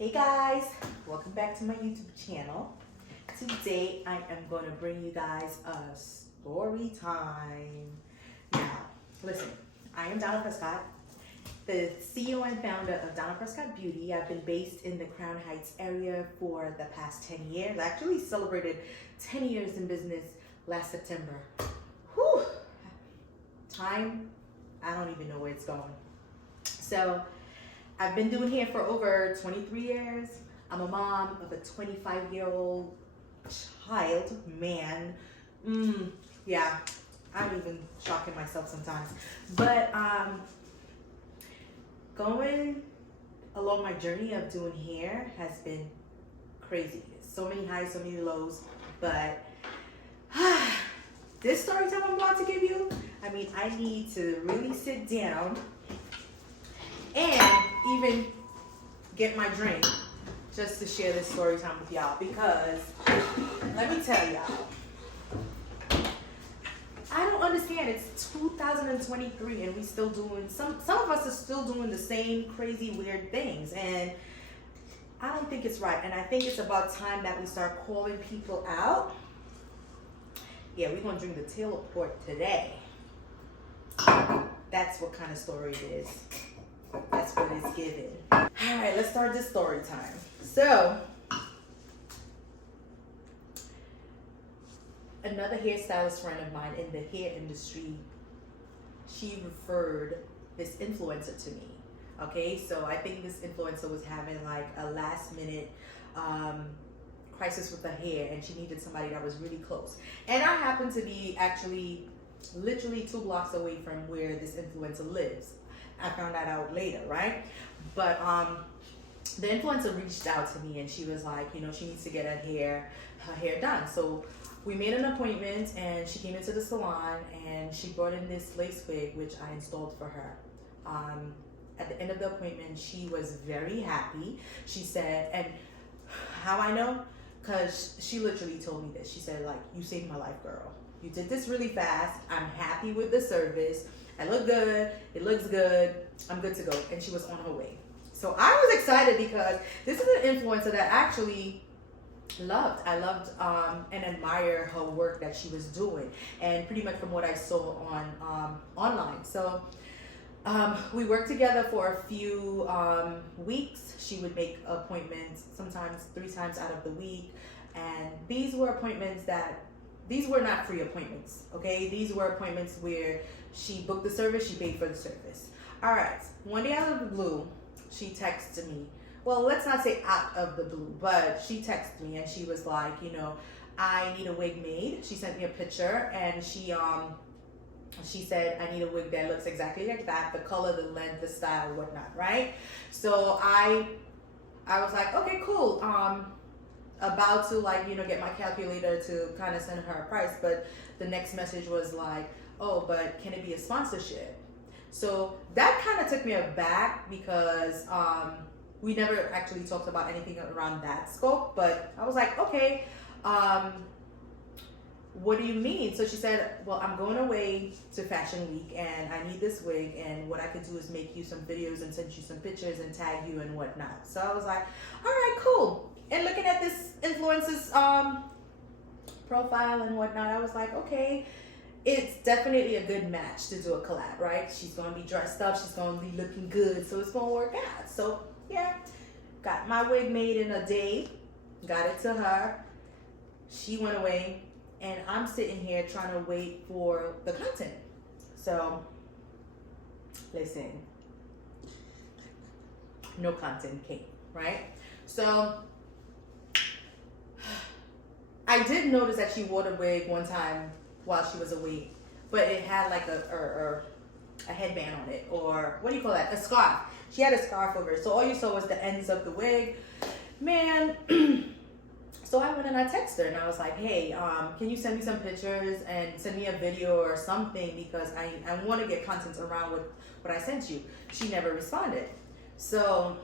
Hey guys, welcome back to my YouTube channel. Today I am going to bring you guys a story time. Now, listen, I am Donna Prescott, the CEO and founder of Donna Prescott Beauty. I've been based in the Crown Heights area for the past 10 years. I actually celebrated 10 years in business last September. Whew, time, I don't even know where it's going. So, I've been doing hair for over 23 years. I'm a mom of a 25-year-old child, man. Yeah, I'm even shocking myself sometimes. But going along my journey of doing hair has been crazy. So many highs, so many lows. But this story time I'm about to give you, I need to really sit down and even get my drink just to share this story time with y'all, because let me tell y'all, I don't understand. It's 2023 and we still doing some of us are still doing the same crazy weird things, and I don't think it's right. And I think it's about time that we start calling people out. Yeah, we're gonna drink the tail of pork today. That's what kind of story it is. That's what it's given. All right, let's start this story time. So, another hairstylist friend of mine in the hair industry, she referred this influencer to me. Okay, so I think this influencer was having like a last minute crisis with her hair, and she needed somebody that was really close. And I happen to be actually literally 2 blocks away from where this influencer lives. I found that out later, right? But the influencer reached out to me and she was like, she needs to get her hair done. So we made an appointment and she came into the salon and she brought in this lace wig, which I installed for her. At the end of the appointment, she was very happy. She said, and how I know? Because she literally told me this. She said, like, you saved my life, girl. You did this really fast. I'm happy with the service. I look good, it looks good, I'm good to go. And she was on her way. So I was excited because this is an influencer that I actually loved. I loved and admire her work that she was doing, and pretty much from what I saw on online. So we worked together for a few weeks. She would make appointments sometimes 3 times out of the week, and these were appointments these were not free appointments, okay? These were appointments where she booked the service, she paid for the service. All right, one day out of the blue, she texted me. Well, let's not say out of the blue, but she texted me and she was like, I need a wig made. She sent me a picture and she said, I need a wig that looks exactly like that, the color, the length, the style, whatnot, right? So I was like, okay, cool. About to get my calculator to kind of send her a price, but the next message was like, oh, but can it be a sponsorship? So that kind of took me aback because we never actually talked about anything around that scope, but I was like, okay, what do you mean? So she said, well, I'm going away to Fashion Week and I need this wig, and what I could do is make you some videos and send you some pictures and tag you and whatnot. So I was like, all right, cool. And looking at this influencer's profile and whatnot, I was like, okay, it's definitely a good match to do a collab, right? She's going to be dressed up, she's going to be looking good, so it's going to work out. So yeah, got my wig made in a day, got it to her, she went away, and I'm sitting here trying to wait for the content. So listen, no content came, right? So I did notice that she wore the wig one time while she was away, but it had like a headband on it, or what do you call that? A scarf. She had a scarf over it, so all you saw was the ends of the wig, man. So I went and I texted her and I was like, hey, can you send me some pictures and send me a video or something, because I want to get content around what I sent you. She never responded. So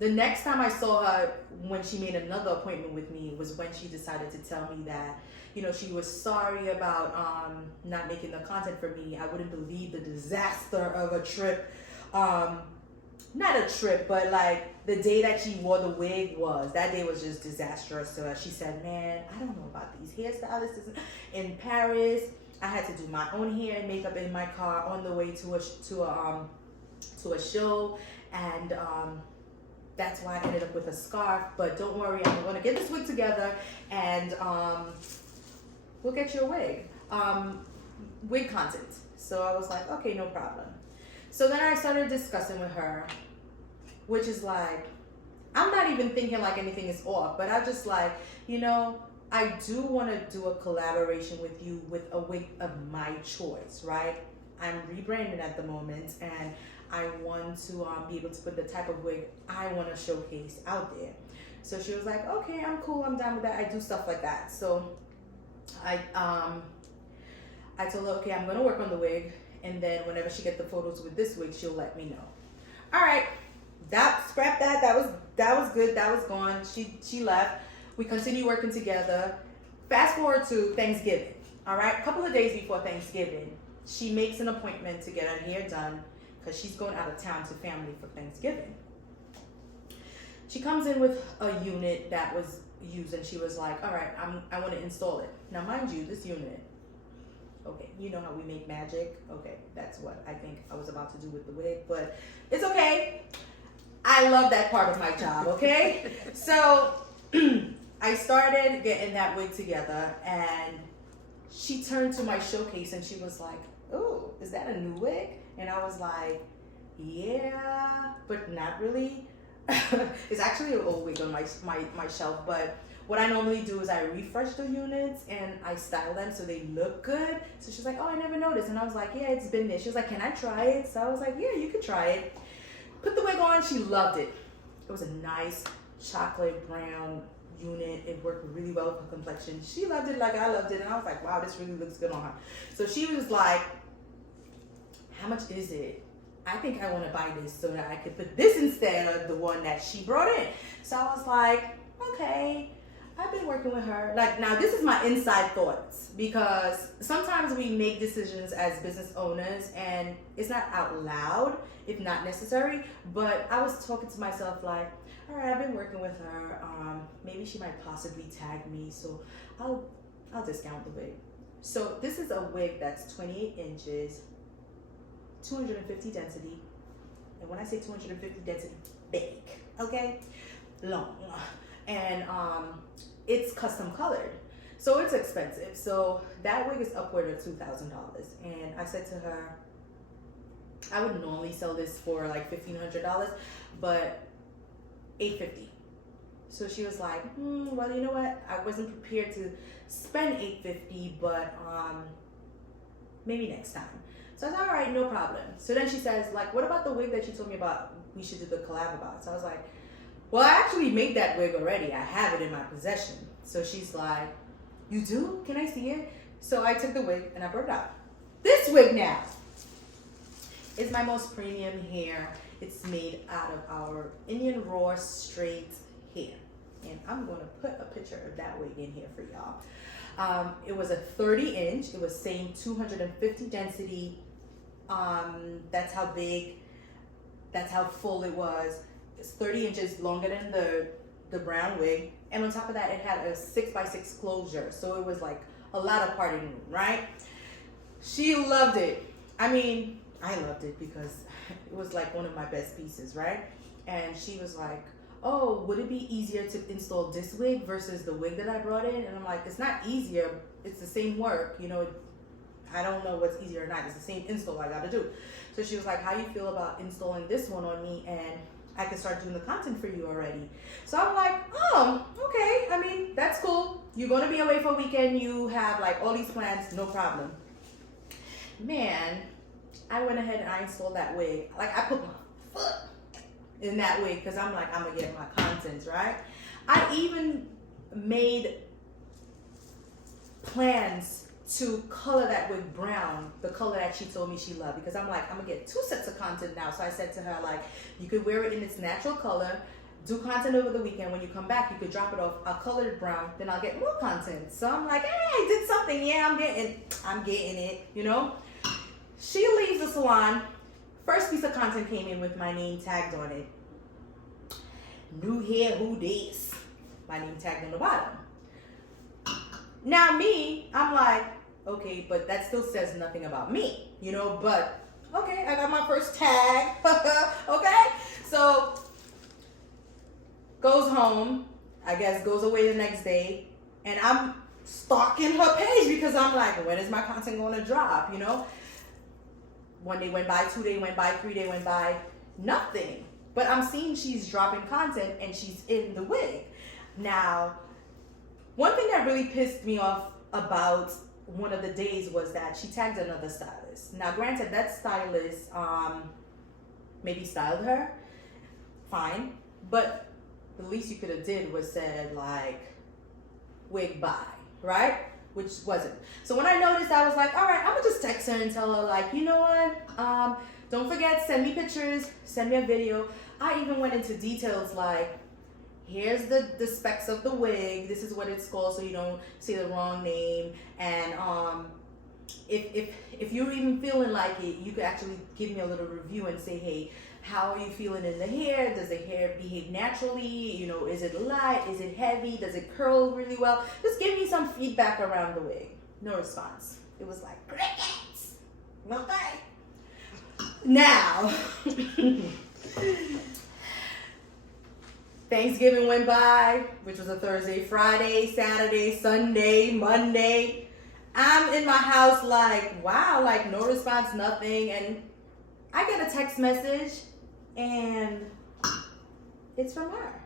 the next time I saw her, when she made another appointment with me, was when she decided to tell me that, she was sorry about not making the content for me. I wouldn't believe the disaster of a trip. Not a trip, but like the day that she wore the wig that day was just disastrous to her. She said, man, I don't know about these hairstylists in Paris. I had to do my own hair and makeup in my car on the way to a show, and that's why I ended up with a scarf. But don't worry, I'm going to get this wig together, and we'll get you a wig. Wig content. So I was like, okay, no problem. So then I started discussing with her, which is like, I'm not even thinking like anything is off, but I just like, I do want to do a collaboration with you with a wig of my choice, right? I'm rebranding at the moment, and I want to be able to put the type of wig I want to showcase out there. So she was like, okay, I'm cool, I'm down with that. I do stuff like that. So I told her, okay, I'm gonna work on the wig, and then whenever she gets the photos with this wig, she'll let me know. All right, scrap that. That was good. That was gone. She left. We continue working together. Fast forward to Thanksgiving. All right, a couple of days before Thanksgiving, she makes an appointment to get her hair done because she's going out of town to family for Thanksgiving. She comes in with a unit that was used, and she was like, all right, I want to install it. Now, mind you, this unit, okay, you know how we make magic? Okay, that's what I think I was about to do with the wig, but it's okay. I love that part of my job, okay? So I started getting that wig together, and she turned to my showcase and she was like, oh, is that a new wig? And I was like, yeah, but not really. It's actually an old wig on my shelf, but what I normally do is I refresh the units and I style them so they look good. So she's like, oh, I never noticed. And I was like, yeah, it's been there. She was like, can I try it? So I was like, yeah, you can try it. Put the wig on. She loved it. It was a nice chocolate brown unit. It worked really well with her complexion. She loved it like I loved it. And I was like, wow, this really looks good on her. So she was like, how much is it? I think I want to buy this so that I could put this instead of the one that she brought in. So I was like, okay. I've been working with her. Like, now this is my inside thoughts, because sometimes we make decisions as business owners and it's not out loud, if not necessary, but I was talking to myself like, all right, I've been working with her. Maybe she might possibly tag me, so I'll discount the wig. So this is a wig that's 28 inches, 250 density. And when I say 250 density, big, okay? Long. And it's custom colored, so it's expensive. So that wig is upward of $2,000. And I said to her, I would normally sell this for like $1,500, but $850. So she was like, well, you know what? I wasn't prepared to spend $850, but maybe next time. So I was like, all right, no problem. So then she says, like, what about the wig that you told me about we should do the collab about? So I was like, well, I actually made that wig already. I have it in my possession. So she's like, you do? Can I see it? So I took the wig and I brought it out. This wig now is my most premium hair. It's made out of our Indian raw straight hair. And I'm going to put a picture of that wig in here for y'all. It was a 30 inch. It was saying 250 density. That's how big, that's how full it was. It's 30 inches longer than the brown wig. And on top of that, it had a 6x6 closure. So it was like a lot of parting room, right? She loved it. I mean, I loved it because it was like one of my best pieces, right? And she was like, oh, would it be easier to install this wig versus the wig that I brought in? And I'm like, it's not easier. It's the same work. I don't know what's easier or not. It's the same install I got to do. So she was like, how you feel about installing this one on me, and I can start doing the content for you already. So I'm like, oh, okay. I mean, that's cool. You're going to be away for a weekend. You have like all these plans. No problem. Man, I went ahead and I installed that wig. Like, I put my foot in that wig because I'm like, I'm going to get my contents, right? I even made plans to color that wig brown, the color that she told me she loved, because I'm like, I'm gonna get 2 sets of content now. So I said to her, like, you could wear it in its natural color, do content over the weekend. When you come back, you could drop it off. I'll color it brown, then I'll get more content. So I'm like, hey, I did something. Yeah, I'm getting it, She leaves the salon. First piece of content came in with my name tagged on it. New hair, who this? My name tagged on the bottom. Now me, I'm like, okay, but that still says nothing about me, you know, but okay, I got my first tag. Okay? So goes home, I guess goes away the next day, and I'm stalking her page because I'm like, when is my content going to drop, you know? 1 day went by, 2 day went by, 3 day went by, nothing. But I'm seeing she's dropping content and she's in the wig. Now, one thing that really pissed me off about one of the days was that she tagged another stylist. Now, granted, that stylist maybe styled her, fine, but the least you could have did was said like, wig bye, right? Which wasn't. So when I noticed, I was like, all right, I'm gonna just text her and tell her like, you know what? Don't forget, send me pictures, send me a video. I even went into details like, here's the specs of the wig. This is what it's called, so you don't say the wrong name. And if you're even feeling like it, you could actually give me a little review and say, hey, how are you feeling in the hair? Does the hair behave naturally? You know, is it light? Is it heavy? Does it curl really well? Just give me some feedback around the wig. No response. It was like, crickets. Okay. Now, Thanksgiving went by, which was a Thursday, Friday, Saturday, Sunday, Monday. I'm in my house like, wow, like no response, nothing. And I get a text message and it's from her.